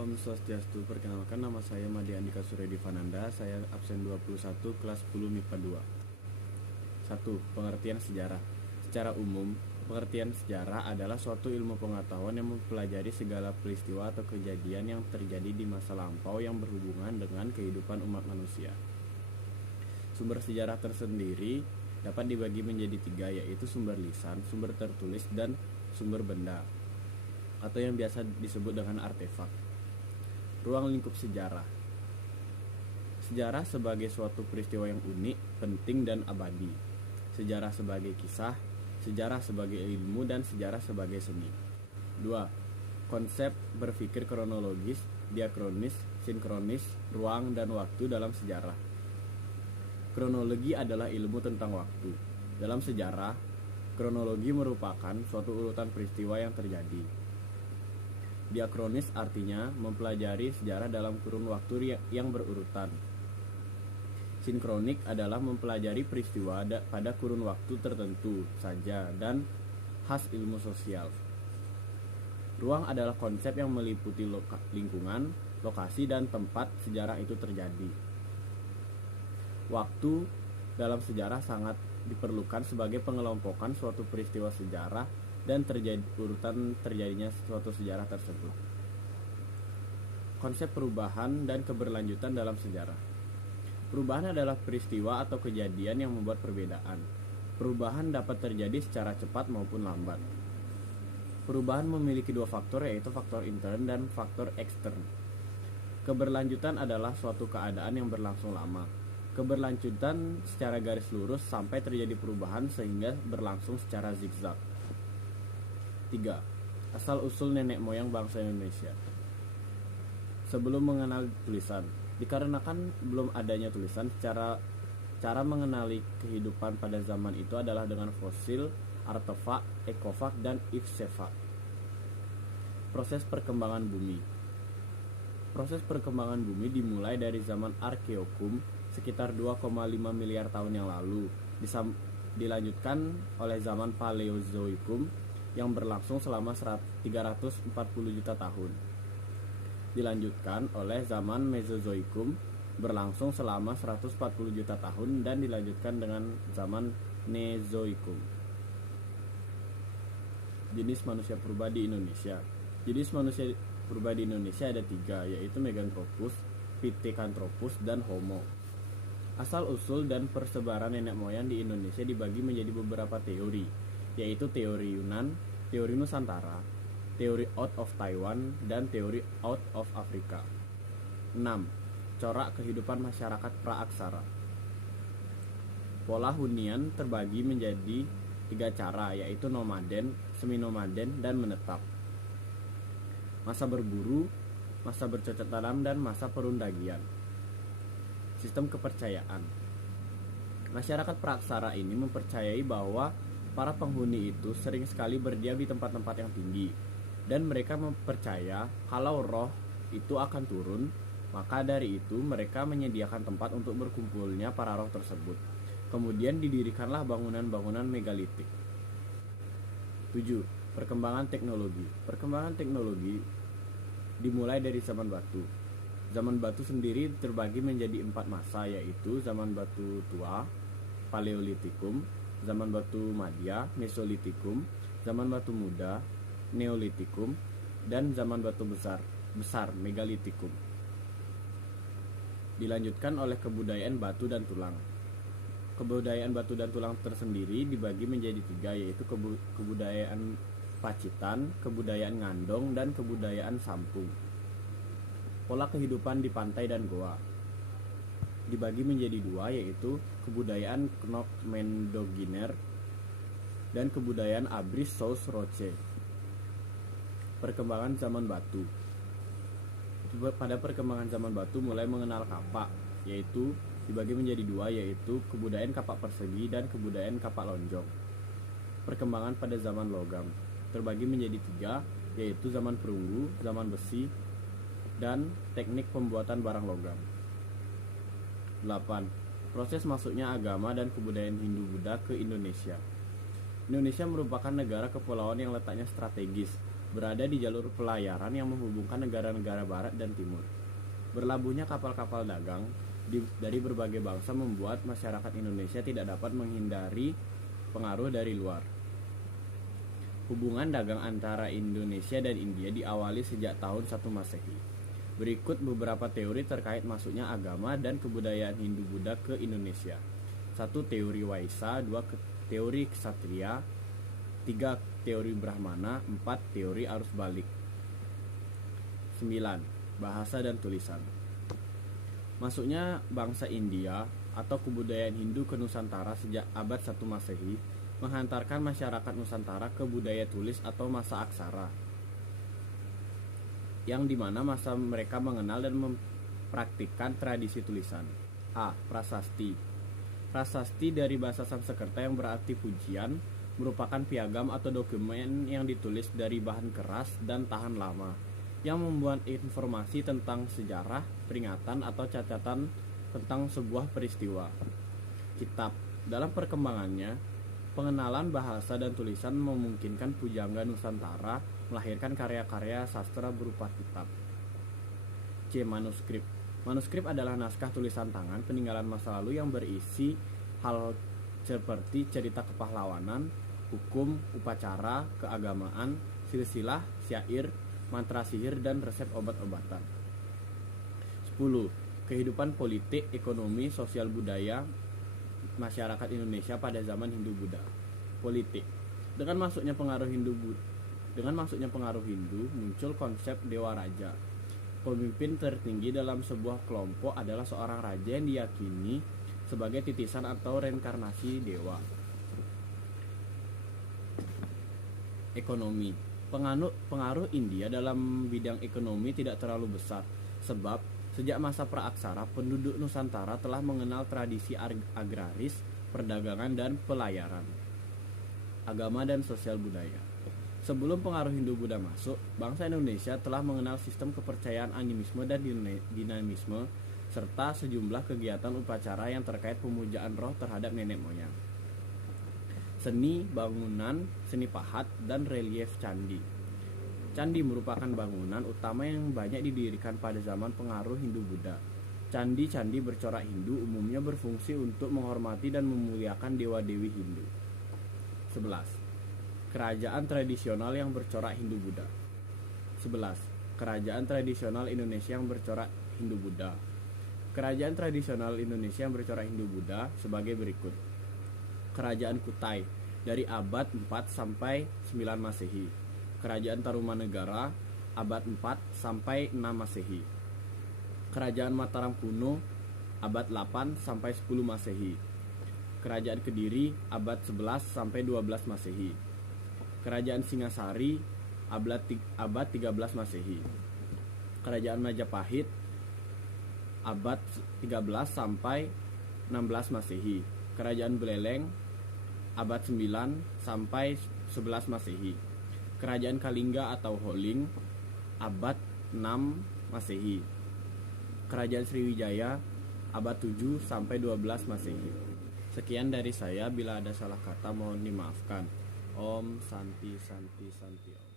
Om Swastiastu, perkenalkan nama saya Madi Andika Suryadivananda, saya absen 21 kelas 10 MIPA 2. 1. Pengertian sejarah. Secara umum, pengertian sejarah adalah suatu ilmu pengetahuan yang mempelajari segala peristiwa atau kejadian yang terjadi di masa lampau yang berhubungan dengan kehidupan umat manusia. Sumber sejarah tersendiri dapat dibagi menjadi 3, yaitu sumber lisan, sumber tertulis, dan sumber benda, atau yang biasa disebut dengan artefak. Ruang lingkup sejarah. Sejarah sebagai suatu peristiwa yang unik, penting, dan abadi. Sejarah sebagai kisah, sejarah sebagai ilmu, dan sejarah sebagai seni. 2. Konsep berpikir kronologis, diakronis, sinkronis, ruang, dan waktu dalam sejarah. Kronologi adalah ilmu tentang waktu. Dalam sejarah, kronologi merupakan suatu urutan peristiwa yang terjadi. Diakronis artinya mempelajari sejarah dalam kurun waktu yang berurutan. Sinkronik adalah mempelajari peristiwa pada kurun waktu tertentu saja dan khas ilmu sosial. Ruang adalah konsep yang meliputi lingkungan, lokasi, dan tempat sejarah itu terjadi. Waktu dalam sejarah sangat diperlukan sebagai pengelompokan suatu peristiwa sejarah dan urutan terjadinya suatu sejarah tersebut. Konsep perubahan dan keberlanjutan dalam sejarah. Perubahan adalah peristiwa atau kejadian yang membuat perbedaan. Perubahan dapat terjadi secara cepat maupun lambat. Perubahan memiliki 2 faktor, yaitu faktor intern dan faktor ekstern. Keberlanjutan adalah suatu keadaan yang berlangsung lama. Keberlanjutan secara garis lurus sampai terjadi perubahan sehingga berlangsung secara zigzag. 3. Asal-usul nenek moyang bangsa Indonesia. Sebelum mengenal tulisan, dikarenakan belum adanya tulisan, cara mengenali kehidupan pada zaman itu adalah dengan fosil, artefak, ekofak, dan ipsefak. Proses perkembangan bumi. Proses perkembangan bumi dimulai dari zaman Arkeokum sekitar 2,5 miliar tahun yang lalu, dilanjutkan oleh zaman Paleozoikum yang berlangsung selama 340 juta tahun. Dilanjutkan oleh zaman Mesozoikum berlangsung selama 140 juta tahun dan dilanjutkan dengan zaman Neozoikum. Jenis manusia purba di Indonesia. Jenis manusia purba di Indonesia ada 3, yaitu Meganthropus, Pithecanthropus, dan Homo. Asal-usul dan persebaran nenek moyang di Indonesia dibagi menjadi beberapa teori, yaitu teori Yunan, teori Nusantara, teori out of Taiwan, dan teori out of Afrika. 6. Corak kehidupan masyarakat praaksara. Pola hunian terbagi menjadi 3 cara, yaitu nomaden, semi-nomaden, dan menetap. Masa berburu, masa bercocok tanam, dan masa perundagian. Sistem kepercayaan. Masyarakat praaksara ini mempercayai bahwa para penghuni itu sering sekali berdiam di tempat-tempat yang tinggi, dan mereka mempercaya kalau roh itu akan turun, maka dari itu mereka menyediakan tempat untuk berkumpulnya para roh tersebut. Kemudian didirikanlah bangunan-bangunan megalitik. 7. Perkembangan teknologi. Perkembangan teknologi dimulai dari zaman batu. Zaman batu sendiri terbagi menjadi 4 masa, yaitu zaman batu tua, Paleolitikum, zaman batu madya, Mesolitikum, zaman batu muda, Neolitikum, dan zaman batu besar, Megalitikum. Dilanjutkan oleh kebudayaan batu dan tulang. Kebudayaan batu dan tulang tersendiri dibagi menjadi 3, yaitu kebudayaan Pacitan, kebudayaan Ngandong, dan kebudayaan Sampung. Pola kehidupan di pantai dan goa dibagi menjadi 2, yaitu kebudayaan Knok Mendoginer dan kebudayaan Abris Sous Roche. Perkembangan zaman batu. Pada perkembangan zaman batu mulai mengenal kapak, yaitu dibagi menjadi 2, yaitu kebudayaan kapak persegi dan kebudayaan kapak lonjong. Perkembangan pada zaman logam terbagi menjadi 3, yaitu zaman perunggu, zaman besi, dan teknik pembuatan barang logam. 8. Proses masuknya agama dan kebudayaan Hindu-Buddha ke Indonesia. Indonesia merupakan negara kepulauan yang letaknya strategis, berada di jalur pelayaran yang menghubungkan negara-negara barat dan timur. Berlabuhnya kapal-kapal dagang dari berbagai bangsa membuat masyarakat Indonesia tidak dapat menghindari pengaruh dari luar. Hubungan dagang antara Indonesia dan India diawali sejak tahun 1 Masehi. Berikut beberapa teori terkait masuknya agama dan kebudayaan Hindu-Buddha ke Indonesia. 1. Teori Waisa, 2. Teori Ksatria, 3. Teori Brahmana, 4. Teori arus balik. 9. Bahasa dan tulisan. Masuknya bangsa India atau kebudayaan Hindu ke Nusantara sejak abad 1 Masehi menghantarkan masyarakat Nusantara ke budaya tulis atau masa aksara, yang dimana masa mereka mengenal dan mempraktikkan tradisi tulisan. A. Prasasti. Prasasti dari bahasa Sanskerta yang berarti pujian, merupakan piagam atau dokumen yang ditulis dari bahan keras dan tahan lama, yang membuat informasi tentang sejarah, peringatan, atau catatan tentang sebuah peristiwa. Kitab. Dalam perkembangannya, pengenalan bahasa dan tulisan memungkinkan pujangga Nusantara melahirkan karya-karya sastra berupa kitab. C. Manuskrip. Manuskrip adalah naskah tulisan tangan peninggalan masa lalu yang berisi hal seperti cerita kepahlawanan, hukum, upacara, keagamaan, silsilah, syair, mantra sihir, dan resep obat-obatan. 10. Kehidupan politik, ekonomi, sosial, budaya masyarakat Indonesia pada zaman Hindu-Buddha. Politik. Dengan masuknya pengaruh Hindu, muncul konsep dewa raja. Pemimpin tertinggi dalam sebuah kelompok adalah seorang raja yang diyakini sebagai titisan atau reinkarnasi dewa. Ekonomi. Pengaruh India dalam bidang ekonomi tidak terlalu besar, sebab sejak masa praaksara penduduk Nusantara telah mengenal tradisi agraris, perdagangan, dan pelayaran. Agama dan sosial budaya. Sebelum pengaruh Hindu-Buddha masuk, bangsa Indonesia telah mengenal sistem kepercayaan animisme dan dinamisme, serta sejumlah kegiatan upacara yang terkait pemujaan roh terhadap nenek moyang. Seni bangunan, seni pahat, dan relief candi. Candi merupakan bangunan utama yang banyak didirikan pada zaman pengaruh Hindu-Buddha. Candi-candi bercorak Hindu umumnya berfungsi untuk menghormati dan memuliakan dewa-dewi Hindu. 11. Kerajaan tradisional yang bercorak Hindu-Buddha. 11. Kerajaan tradisional Indonesia yang bercorak Hindu-Buddha. Kerajaan tradisional Indonesia yang bercorak Hindu-Buddha sebagai berikut. Kerajaan Kutai dari abad 4 sampai 9 Masehi. Kerajaan Tarumanegara abad 4 sampai 6 Masehi. Kerajaan Mataram kuno abad 8 sampai 10 Masehi. Kerajaan Kediri abad 11 sampai 12 Masehi. Kerajaan Singasari abad 13 Masehi. Kerajaan Majapahit abad 13 sampai 16 Masehi. Kerajaan Beleleng abad 9 sampai 11 Masehi. Kerajaan Kalingga atau Holing abad 6 Masehi. Kerajaan Sriwijaya abad 7 sampai 12 Masehi. Sekian dari saya, bila ada salah kata mohon dimaafkan. Om Santi Santi Santi Om.